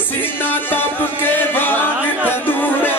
सीना तप के भाग तंदूरे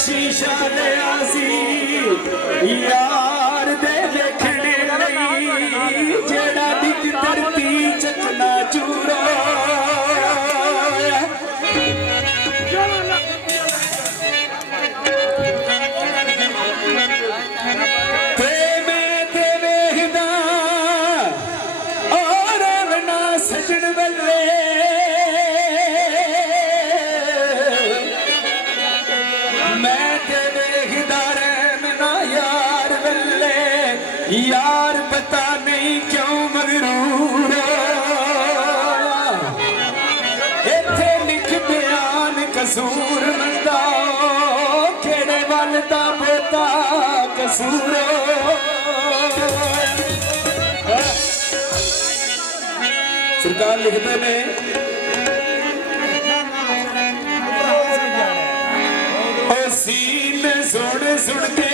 शीशा लिया सी यार दे देखने जेड़ा दिख धरती चकना चूरा यार पता नहीं क्यों मगरूर इत्थे लिख बयान कसूर मंदा केड़े वल दा पोता कसूर सरकार लिखते ने सीने सुन सुन के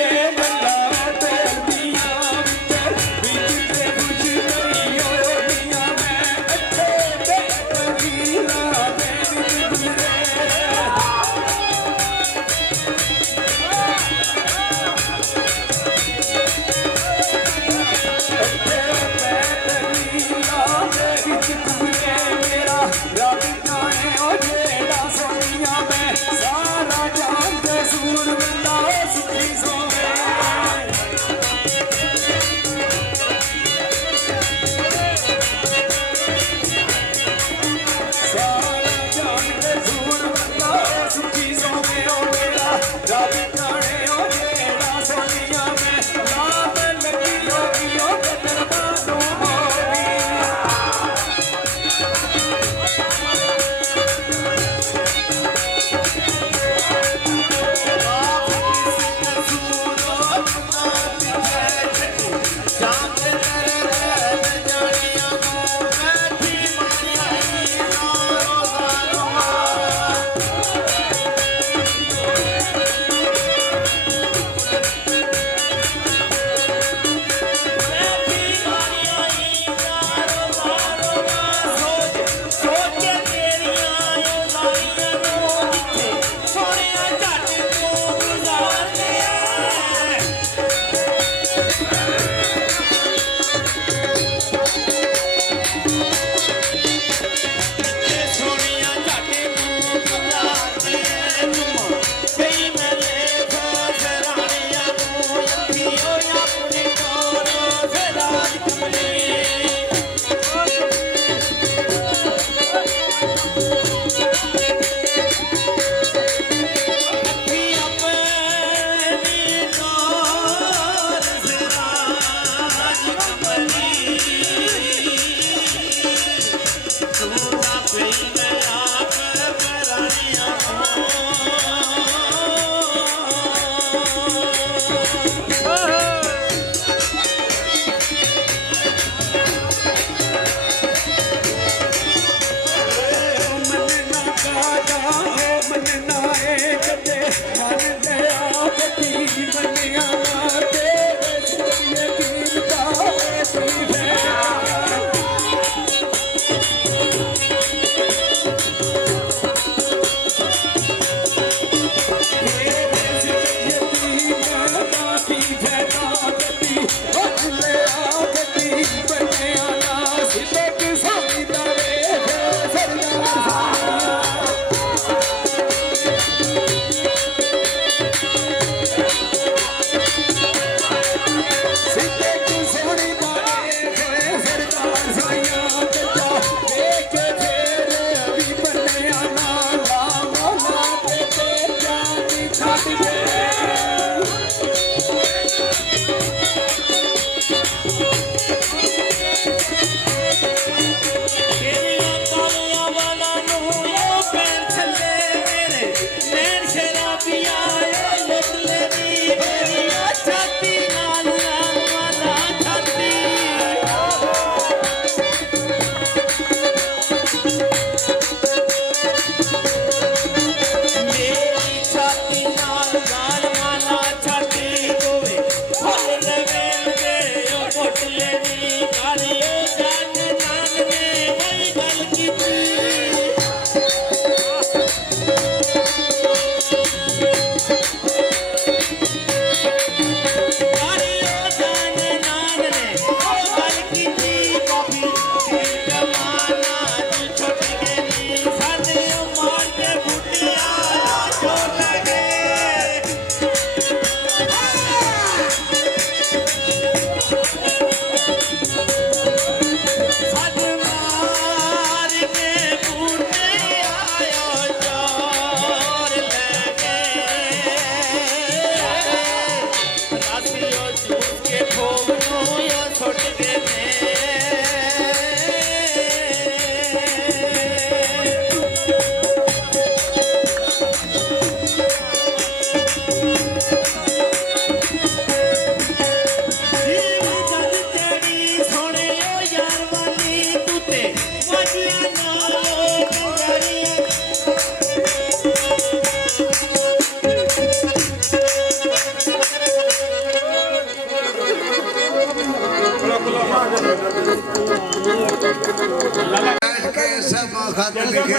खत लिखे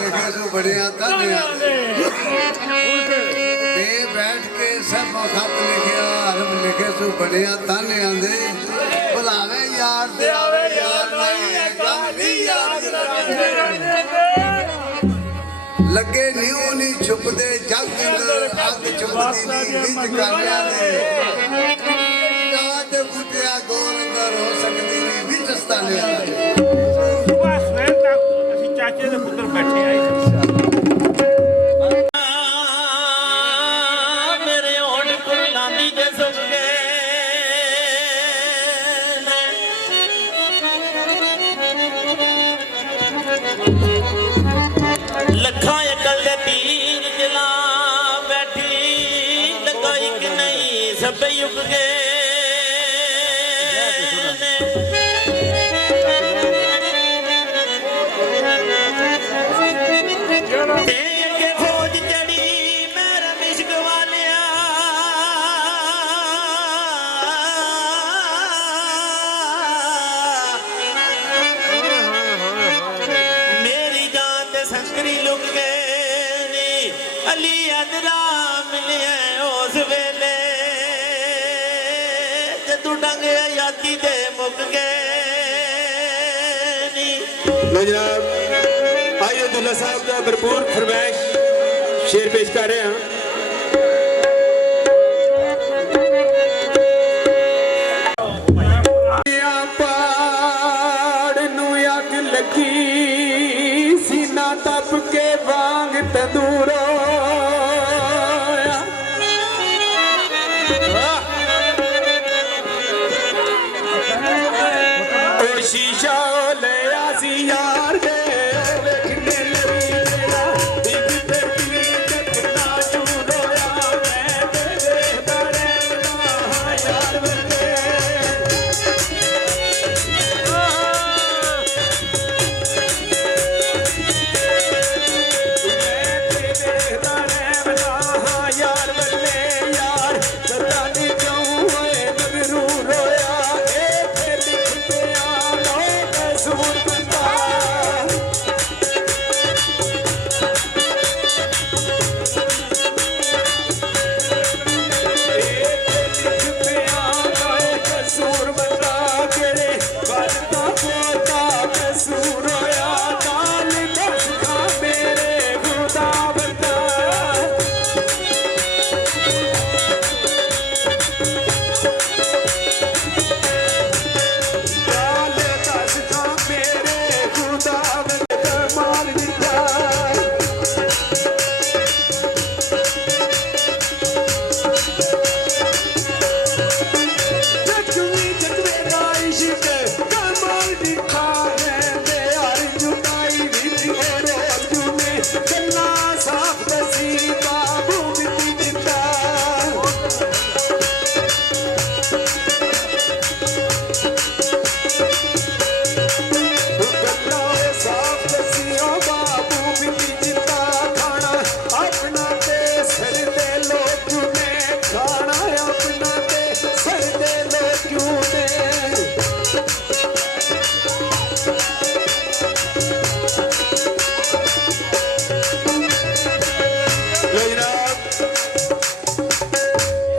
लिखे सो बढ़िया धनिया बैठ के सब खत लिखे हरम लिखे सो बढ़िया धनिया दे बुलावे यार दे आवे यार लगे न्यू नहीं छुपदे जग अग छुपदी नहीं कानिया दे याद बुटिया गोरंगर हो सकती नहीं विचस्तानिया चाचे दे पुत्र बैठे आए मेरे होठ गुलाबी दे सुके लखा अकल दे तीर जला बैठी लगाई कि नहीं सब युग गए जनाब आइए दुल्ला साहब का भरपूर फरमाइश शेर पेश कर रहे हैं पाड़ नू अग लगी सीना तप के वांग तंदूरो शीशा ले आसी यार दे देखने लगी तेरा दिल ते पी तक ना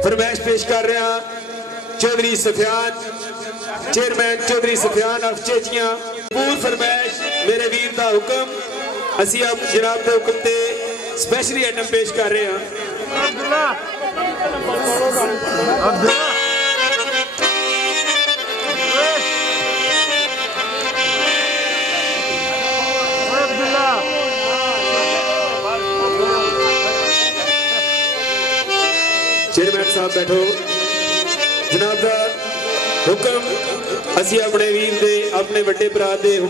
फरमाइश पेश कर रहा चौधरी सफियान चेयरमैन चौधरी सफियान ऑफ चेचियां पूर फरमाइश मेरे वीर का हुक्म असी अब जनाब के हुक्म से स्पेशली आइटम पेश कर रहे हैं चेयरमैन साहब बैठो जनाब का हुक्म असी अपने वीर दे अपने बड़े भरा दे